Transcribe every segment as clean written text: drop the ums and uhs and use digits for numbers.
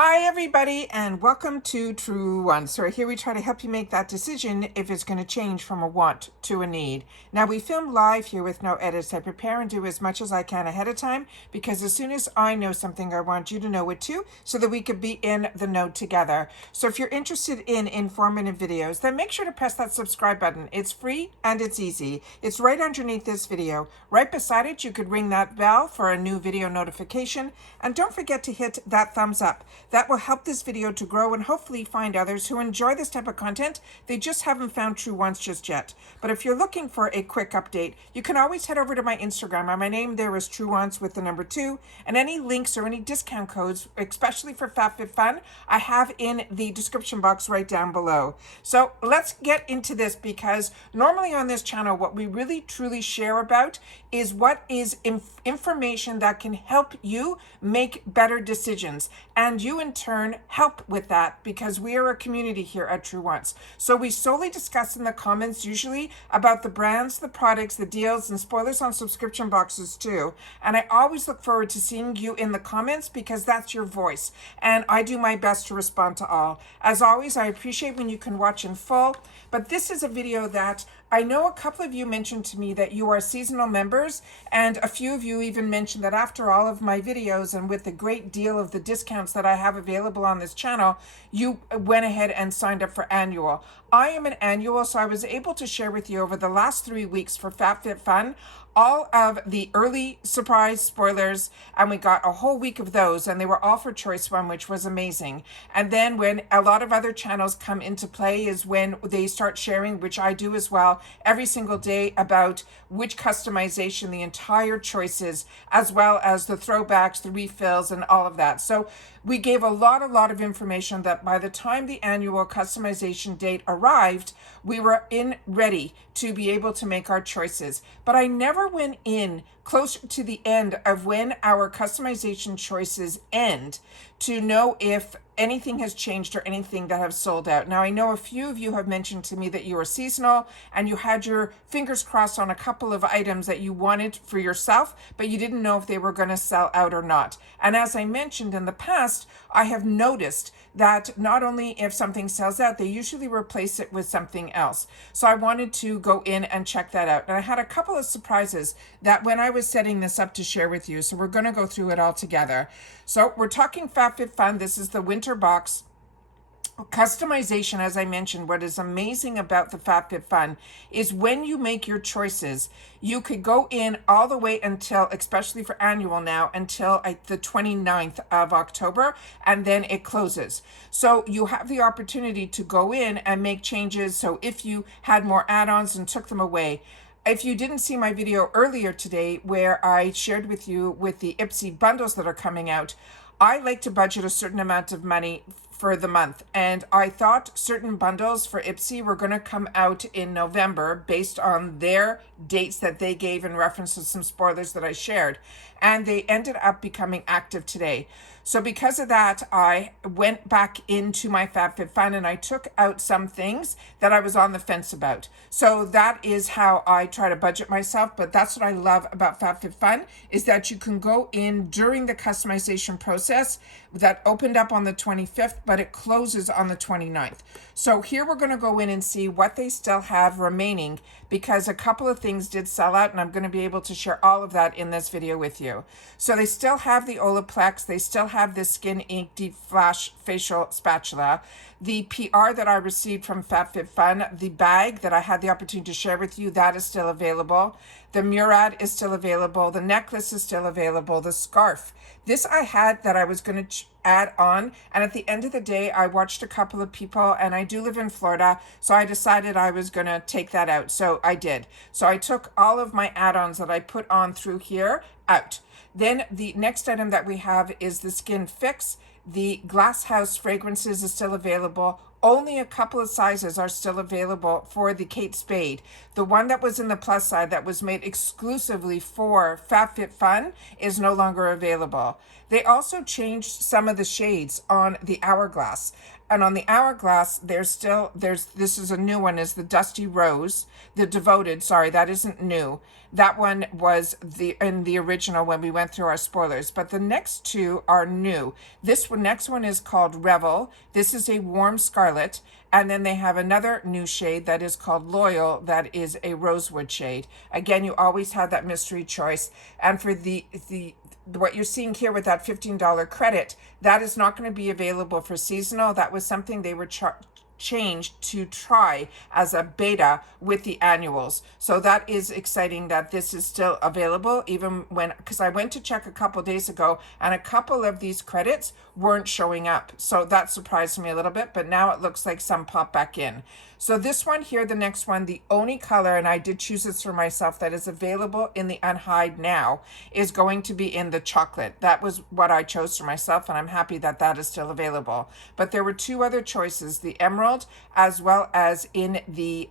Hi everybody, and welcome to Truewants. So here we try to help you make that decision if it's going to change from a want to a need. Now we film live here with no edits. I prepare and do as much as I can ahead of time because as soon as I know something, I want you to know it too, so that we could be in the know together. So if you're interested in informative videos, then make sure to press that subscribe button. It's free and it's easy. It's right underneath this video. Right beside it, you could ring that bell for a new video notification, and don't forget to hit that thumbs up. That will help this video to grow and hopefully find others who enjoy this type of content. They just haven't found Truewants just yet. But if you're looking for a quick update, you can always head over to my Instagram. My name there is Truewants with the number 2. And any links or any discount codes, especially for FabFitFun, I have in the description box right down below. So let's get into this, because normally on this channel, what we really truly share about is what is information that can help you make better decisions. And you in turn help with that, because we are a community here at Truewants. So we solely discuss in the comments usually about the brands, the products, the deals, and spoilers on subscription boxes too. And I always look forward to seeing you in the comments, because that's your voice. And I do my best to respond to all. As always, I appreciate when you can watch in full. But this is a video that I know a couple of you mentioned to me that you are seasonal members, and a few of you even mentioned that after all of my videos and with the great deal of the discounts that I have available on this channel, you went ahead and signed up for annual. I am an annual, so I was able to share with you over the last 3 weeks for FabFitFun all of the early surprise spoilers, and we got a whole week of those, and they were all for Choice One, which was amazing. And then when a lot of other channels come into play is when they start sharing, which I do as well, every single day, about which customization, the entire choices, as well as the throwbacks, the refills, and all of that. So we gave a lot of information that by the time the annual customization date arrived, we were ready to be able to make our choices. But I never went in closer to the end of when our customization choices end to know if anything has changed or anything that have sold out. Now, I know a few of you have mentioned to me that you are seasonal and you had your fingers crossed on a couple of items that you wanted for yourself, but you didn't know if they were going to sell out or not. And as I mentioned in the past, I have noticed that not only if something sells out, they usually replace it with something else. So I wanted to go in and check that out. And I had a couple of surprises that when I was setting this up to share with you. So we're going to go through it all together. So we're talking FabFitFun. This is the winter box. Customization, as I mentioned, what is amazing about the FabFitFun is when you make your choices, you could go in all the way until, especially for annual now, until the 29th of October, and then it closes. So you have the opportunity to go in and make changes. So if you had more add-ons and took them away, if you didn't see my video earlier today where I shared with you with the Ipsy bundles that are coming out, I like to budget a certain amount of money for the month, and I thought certain bundles for Ipsy were going to come out in November based on their dates that they gave in reference to some spoilers that I shared, and they ended up becoming active today. So because of that, I went back into my FabFitFun and I took out some things that I was on the fence about. So that is how I try to budget myself. But that's what I love about FabFitFun, is that you can go in during the customization process that opened up on the 25th, but it closes on the 29th. So here we're going to go in and see what they still have remaining, because a couple of things did sell out, and I'm going to be able to share all of that in this video with you. So they still have the Olaplex, they still have this Skin Ink Deep Flash Facial Spatula, the PR that I received from FabFitFun, the bag that I had the opportunity to share with you, that is still available. The Murad is still available. The necklace is still available. The scarf. This I had that I was going to add on, and at the end of the day, I watched a couple of people, and I do live in Florida, so I decided I was going to take that out. So I did. So I took all of my add-ons that I put on through here out. Then the next item that we have is the Skin Fix. The Glass House fragrances is still available. Only a couple of sizes are still available for the Kate Spade. The one that was in the plus side that was made exclusively for FabFitFun is no longer available. They also changed some of the shades on the Hourglass. And on the Hourglass, this is a new one, is the Dusty Rose, the Devoted, sorry, that isn't new. That one was in the original original when we went through our spoilers, but the next two are new. This one, next one is called Revel. This is a warm scarlet. And then they have another new shade that is called Loyal, that is a rosewood shade. Again, you always have that mystery choice. And for the what you're seeing here with that $15 credit, that is not going to be available for seasonal. That was something they were changed to try as a beta with the annuals. So that is exciting that this is still available, even when, because I went to check a couple days ago and a couple of these credits weren't showing up. So that surprised me a little bit, but now it looks like some pop back in. So this one here, the next one, the only color, and I did choose this for myself, that is available in the unhide now is going to be in the chocolate. That was what I chose for myself, and I'm happy that that is still available. But there were two other choices, the emerald as well as in the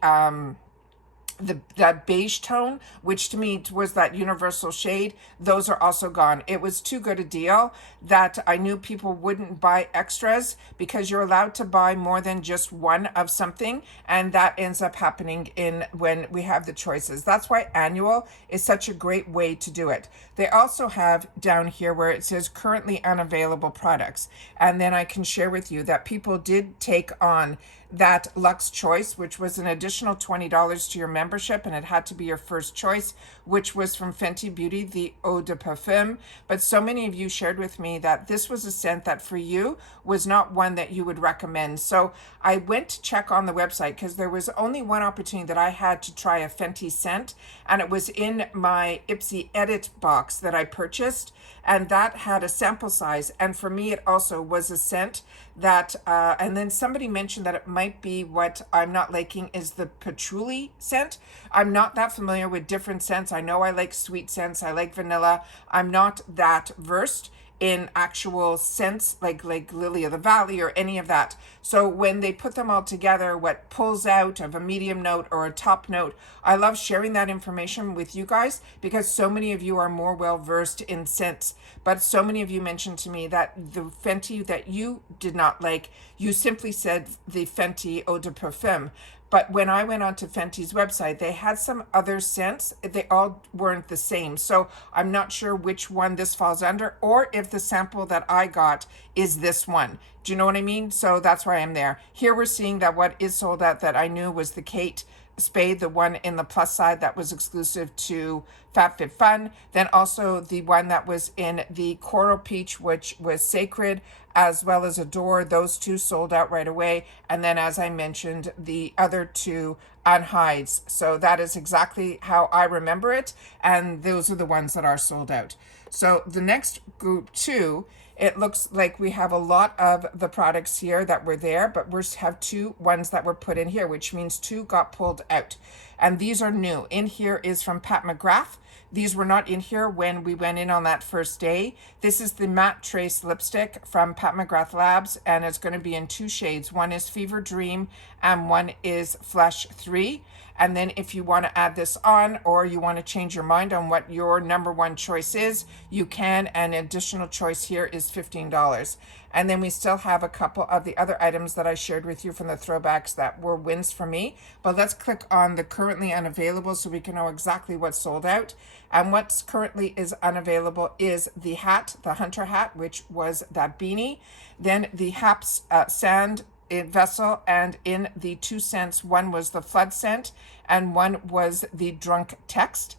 that beige tone, which to me was that universal shade. Those are also gone. It was too good a deal that I knew people wouldn't buy extras, because you're allowed to buy more than just one of something, and that ends up happening in when we have the choices. That's why annual is such a great way to do it. They also have down here where it says currently unavailable products, and then I can share with you that people did take on that Luxe Choice, which was an additional $20 to your membership, and it had to be your first choice, which was from Fenty Beauty, the Eau de Parfum. But so many of you shared with me that this was a scent that for you was not one that you would recommend. So I went to check on the website, because there was only one opportunity that I had to try a Fenty scent, and it was in my Ipsy Edit box that I purchased, and that had a sample size. And for me, it also was a scent that, and then somebody mentioned that it might be what I'm not liking is the patchouli scent. I'm not that familiar with different scents. I know I like sweet scents. I like vanilla. I'm not that versed in actual scents like Lily of the Valley or any of that. So when they put them all together, what pulls out of a medium note or a top note, I love sharing that information with you guys, because so many of you are more well versed in scents. But so many of you mentioned to me that the Fenty that you did not like, you simply said the Fenty Eau de Parfum. But when I went onto Fenty's website, they had some other scents. They all weren't the same. So I'm not sure which one this falls under, or if the sample that I got is this one. Do you know what I mean? So that's why I'm there. Here we're seeing that what is sold out that I knew was the Kate Spade, the one in the plus side that was exclusive to FabFitFun. Then also the one that was in the Coral Peach, which was Sacred, as well as Adore. Those two sold out right away. And then, as I mentioned, the other two unhides. So that is exactly how I remember it. And those are the ones that are sold out. So the next group two, it looks like we have a lot of the products here that were there, but we have two ones that were put in here, which means two got pulled out. And these are new. In here is from Pat McGrath. These were not in here when we went in on that first day. This is the Matte Trace lipstick from Pat McGrath Labs, and it's going to be in two shades. One is Fever Dream and one is Flesh 3. And then if you want to add this on, or you want to change your mind on what your number one choice is, you can. An additional choice here is $15. And then we still have a couple of the other items that I shared with you from the throwbacks that were wins for me. But let's click on the currently unavailable so we can know exactly what's sold out. And what's currently is unavailable is the hat, the hunter hat, which was that beanie. Then the Haps sand in vessel, and in the 2 cents, one was the flood scent and one was the drunk text.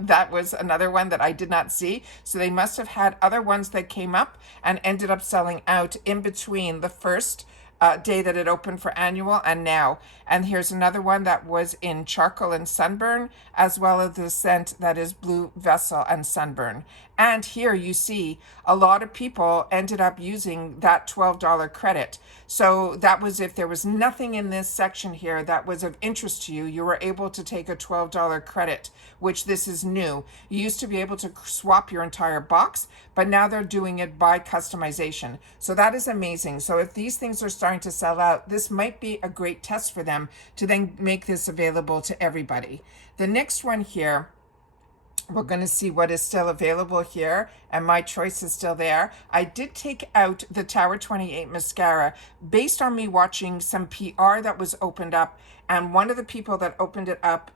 That was another one that I did not see. So they must have had other ones that came up and ended up selling out in between the first day that it opened for annual and now. And here's another one that was in charcoal and sunburn, as well as the scent that is blue vessel and sunburn. And here you see a lot of people ended up using that $12 credit. So that was, if there was nothing in this section here that was of interest to you, you were able to take a $12 credit, which this is new. You used to be able to swap your entire box, but now they're doing it by customization. So that is amazing. So if these things are starting to sell out, this might be a great test for them to then make this available to everybody. The next one here, we're going to see what is still available here, and my choice is still there. I did take out the Tower 28 mascara based on me watching some PR that was opened up, and one of the people that opened it up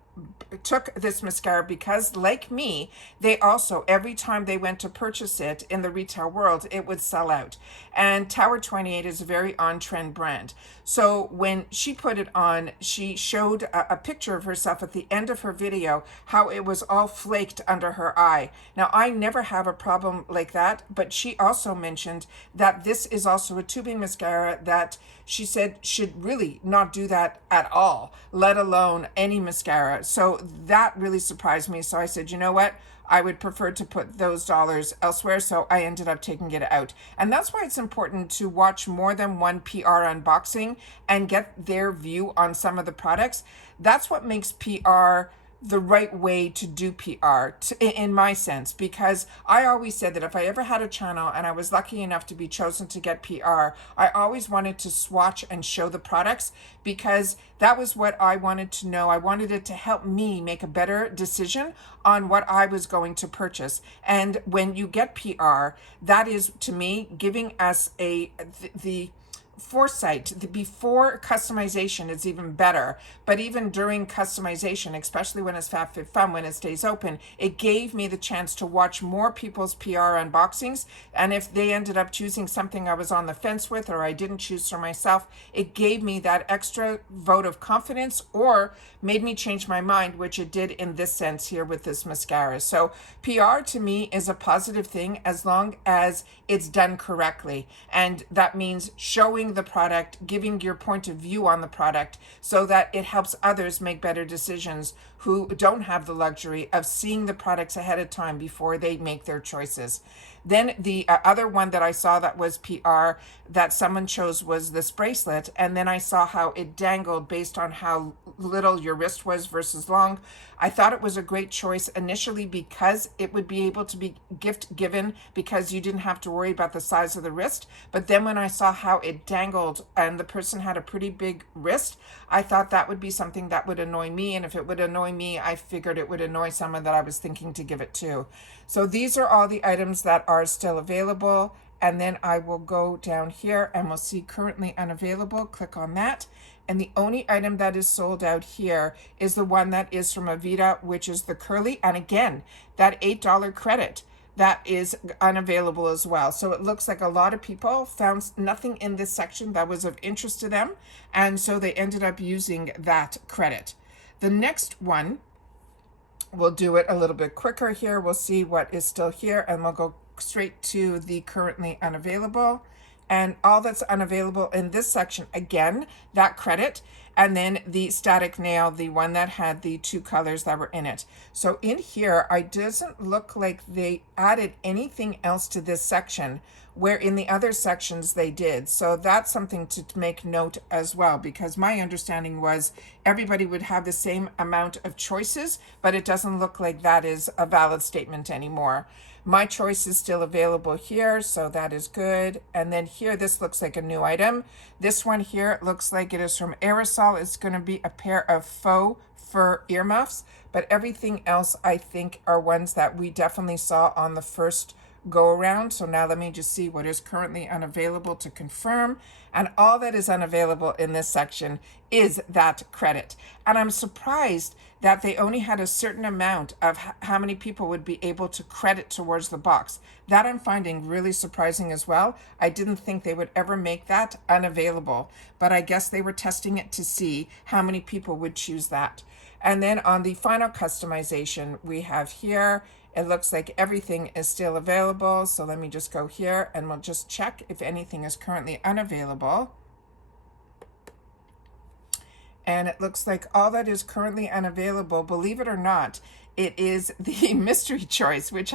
took this mascara because, like me, they also, every time they went to purchase it in the retail world, it would sell out. And Tower 28 is a very on-trend brand. So when she put it on, she showed a picture of herself at the end of her video, how it was all flaked under her eye. Now, I never have a problem like that, but she also mentioned that this is also a tubing mascara that she said should really not do that at all, let alone any mascara. So that really surprised me. So I said, you know what? I would prefer to put those dollars elsewhere. So I ended up taking it out. And that's why it's important to watch more than one PR unboxing and get their view on some of the products. That's what makes PR the right way to do PR, in my sense, because I always said that if I ever had a channel and I was lucky enough to be chosen to get PR, I always wanted to swatch and show the products, because that was what I wanted to know. I wanted it to help me make a better decision on what I was going to purchase. And when you get PR, that is, to me, giving us the foresight. The before customization is even better, but even during customization, especially when it's FabFitFun, when it stays open, it gave me the chance to watch more people's PR unboxings. And if they ended up choosing something I was on the fence with, or I didn't choose for myself, it gave me that extra vote of confidence, or made me change my mind, which it did in this sense here with this mascara. So PR to me is a positive thing as long as it's done correctly. And that means showing the product, giving your point of view on the product, so that it helps others make better decisions who don't have the luxury of seeing the products ahead of time before they make their choices. Then the other one that I saw that was PR that someone chose was this bracelet. And then I saw how it dangled based on how little your wrist was versus long. I thought it was a great choice initially because it would be able to be gift given, because you didn't have to worry about the size of the wrist. But then when I saw how it dangled and the person had a pretty big wrist, I thought that would be something that would annoy me. And if it would annoy me, I figured it would annoy someone that I was thinking to give it to. So these are all the items that are still available. And then I will go down here and we'll see currently unavailable. Click on that. And the only item that is sold out here is the one that is from Avita, which is the curly. And again, that $8 credit, that is unavailable as well. So it looks like a lot of people found nothing in this section that was of interest to them. And so they ended up using that credit. The next one, we'll do it a little bit quicker here. We'll see what is still here, and we'll go straight to the currently unavailable. And all that's unavailable in this section, again, that credit, and then the static nail, the one that had the two colors that were in it. So in here, it doesn't look like they added anything else to this section, where in the other sections they did. So that's something to make note as well, because my understanding was everybody would have the same amount of choices, but it doesn't look like that is a valid statement anymore. My choice is still available here, so that is good. And then here, this looks like a new item. This one here looks like it is from Aerosol. It's going to be a pair of faux fur earmuffs, but everything else I think are ones that we definitely saw on the first go around. So now let me just see what is currently unavailable to confirm. And all that is unavailable in this section is that credit. And I'm surprised that they only had a certain amount of how many people would be able to credit towards the box. That I'm finding really surprising as well. I didn't think they would ever make that unavailable, but I guess they were testing it to see how many people would choose that. And then on the final customization we have here, it looks like everything is still available. So let me just go here and we'll just check if anything is currently unavailable. And it looks like all that is currently unavailable, believe it or not, it is the mystery choice, which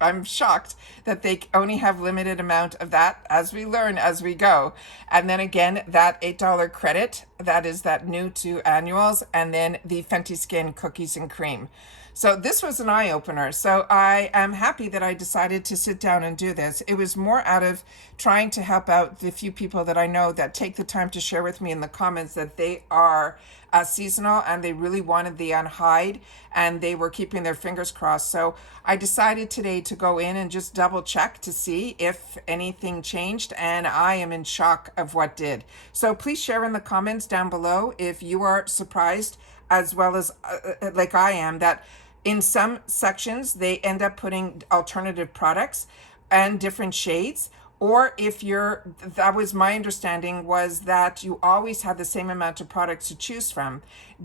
I'm shocked that they only have limited amount of that, as we learn as we go. And then again, that $8 credit, that is that new to annuals, and then the Fenty Skin cookies and cream. So this was an eye-opener. So I am happy that I decided to sit down and do this. It was more out of trying to help out the few people that I know that take the time to share with me in the comments that they are seasonal and they really wanted the unhide and they were keeping their fingers crossed. So I decided today to go in and just double check to see if anything changed, and I am in shock of what did. So please share in the comments down below if you are surprised as well as like I am, that in some sections they end up putting alternative products and different shades. Or if you're, that was my understanding, was that you always had the same amount of products to choose from.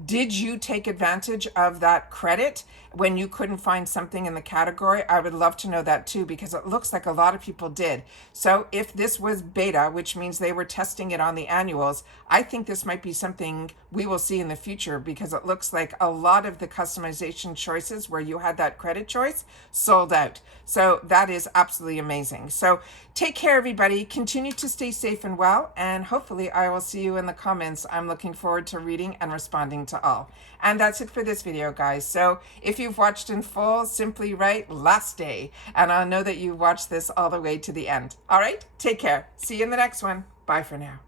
Did you take advantage of that credit when you couldn't find something in the category? I would love to know that too, because it looks like a lot of people did. So if this was beta, which means they were testing it on the annuals, I think this might be something we will see in the future, because it looks like a lot of the customization choices where you had that credit choice sold out. So that is absolutely amazing. So take care, everybody. Continue to stay safe and well, and hopefully I will see you in the comments. I'm looking forward to reading and responding to all. And that's it for this video, guys. So if you've watched in full, simply write last day, and I'll know that you watched this all the way to the end. All right, take care. See you in the next one. Bye for now.